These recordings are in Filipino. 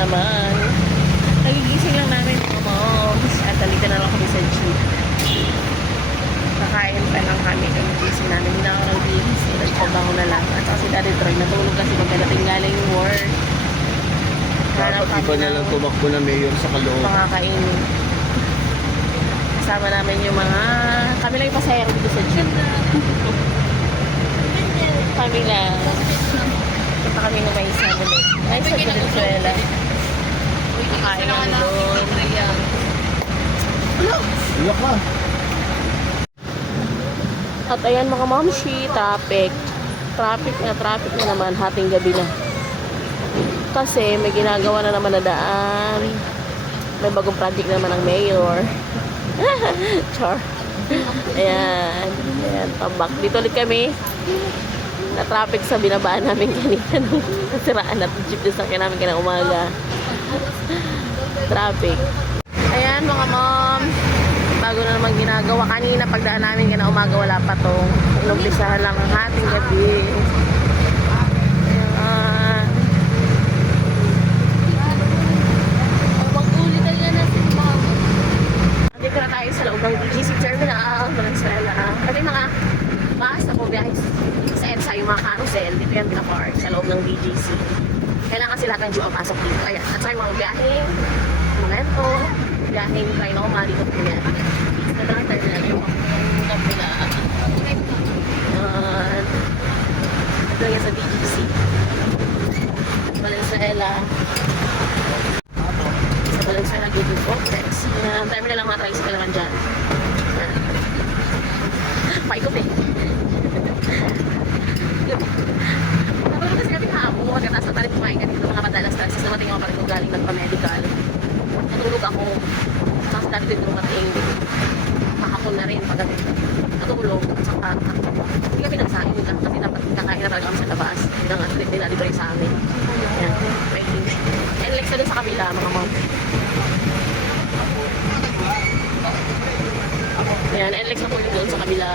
naman. Nagigising lang namin mga moms. At halika na lang kami sa jeep. Kakain pa lang kami. Nagigising namin. Hindi na ako nagigising. Nagpabango na lang. At si Daddy Troy natulog kasi magkadating galing work. Dapat iba na ng lang tumakbo na mayor sa kaloob. makakainin. Kasama namin yung mga... Kami lang yung dito sa jeep. kami lang. Punta kami ng may isa ulit. May isa Venezuela. Kakain kami doon. Iyak ka. At ayan mga mamshi, traffic. Traffic na traffic na naman, hating gabi na. Kasi may ginagawa na naman na daan. May bagong project naman ng mayor. Char. Ayan. Ayan, tambak. Dito ulit kami. Na traffic sa binabaan namin kanina nung nasiraan natin jeep na sakyan namin kanina umaga. Traffic. Ayan mga mom. Bago na naman ginagawa. Kanina pagdaan namin kanina umaga wala pa to. Inumpisahan lang ang hating gabi. Ayan. Mag-ulit na tayo sa loob ng BGC Terminal, Venezuela. Ito yung mga bus na bumiyahe sa EDSA, yung mga carousel. Dito yan pinapark sa loob ng BGC. Kailangan sila ng jeep ang pasok dito. Ayan. At sa yung mga biyaheng momento, biyaheng Trinoma, dito pumiyahe. Ito ang terminal yung mga pila. Ayan. Ito yan sa BGC. Venezuela. Sa Valenzuela Gate. Uh, dami na lang mga tricycle naman dyan. Yan. Paikot eh. Tapos kasi kami hapon, pagkatapos na tayo kumain kanina mga madalas talis, dumating ako pa rin kung galing nagpa-medical. Natulog ako. Tapos dati din dumating. Kahapon na rin pag natulog. At saka, hindi kami nagsain lang kasi dapat kakain na talaga kami sa labas. Hindi na nga, hindi na libre sa amin. Yan. And next na dun sa kabila, mga mom. Ayan, NLEX na po yun doon sa kabila.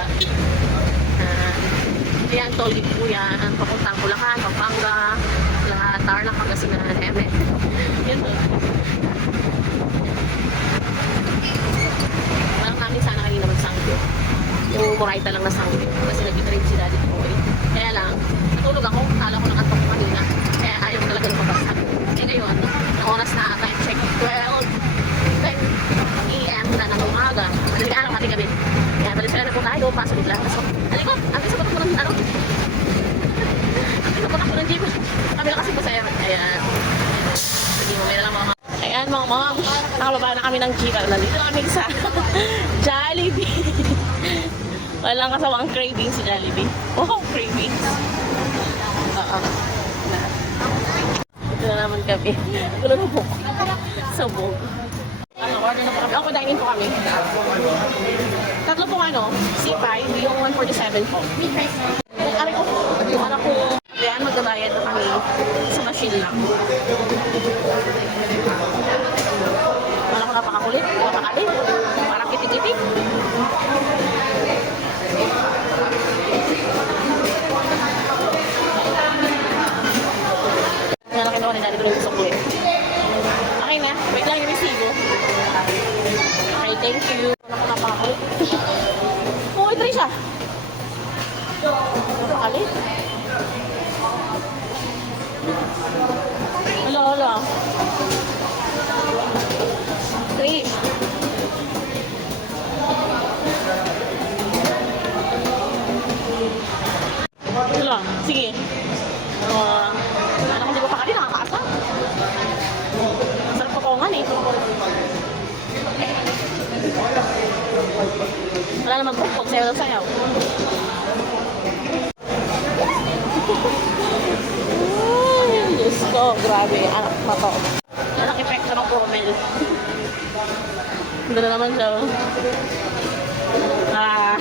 Uh, ayan, toll gate po yan. Papuntang Bulacan, Pampanga, lahat, Tarlac, Pangasinan, Eme. Yan po. Parang namin sana kanina magsangyo. Yung Moraita lang na sangyo. Kasi nag-train si Daddy Boy. Kaya lang, natulog ako. Kala ko nakantok ko kanina. Kaya ayaw ko talaga lumabas. Eh ngayon, ang oras na time check, 12. 10 a.m. na ng umaga. Madaling araw, hating gabi. Kaya balik sila na po tayo, pasok bigla. So, aliko, ang isa ko ng ano. Ang isa ko ng jeep. Kami lang kasi masaya. Ayan. Sige, mamaya na lang mga Ayan mga mom, nakalaba na kami ng jeep. At nandito na kami sa Jollibee. Walang kasawang craving si Jollibee. Wow, cravings. Oo. Ito na naman kami. Gulo na po. Sabog. Ano, order na po kami. Ako, dine-in po kami. Tatlo pong ano, C5, yung 147 po. Gracias. Wala naman po, pag sayaw ng sayaw. Ay, Diyos ko, grabe, anak na to. Yan ang epekto ng Promel. Ganda naman siya. oh. Ah.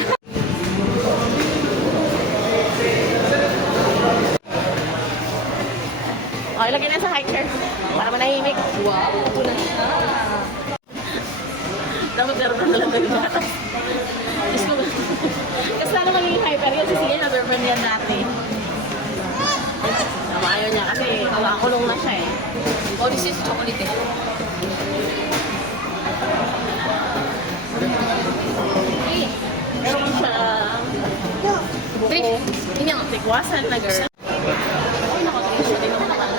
Okay, lagyan na sa hiker. Para manahimik. Wow. Dapat meron na lang ng batas. Diyos ko. Kasi lalo magiging hyper yan. Siya dati. Tama ayaw niya kasi nakakulong na siya eh. Oh, this is chocolate eh. Meron siya. Drink. Hindi niya tikwasan na girl. Ay, nakatingin siya. Hindi naman naka-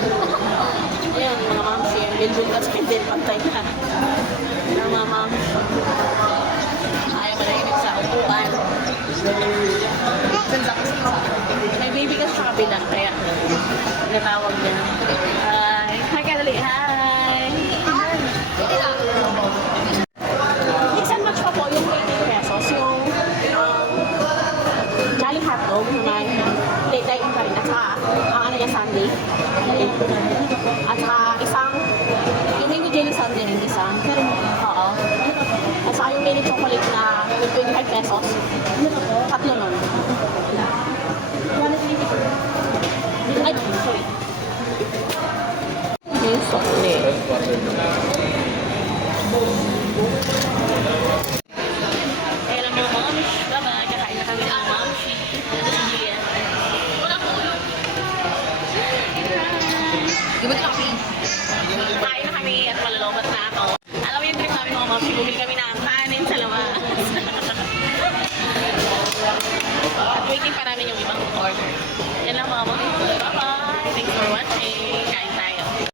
Ayan, mga mamsi. Medyo kasi hindi pantay na. Ang mga mamsi. Ayaw manahimik sa upuan. May baby kasi sa kabila, kaya natawag niya. Hi! Hi, Kadali! Hi! Match pa po yung 80 pesos. Yung um, Jolly Hotdog na may late night pa ang ano Sunday. At saka,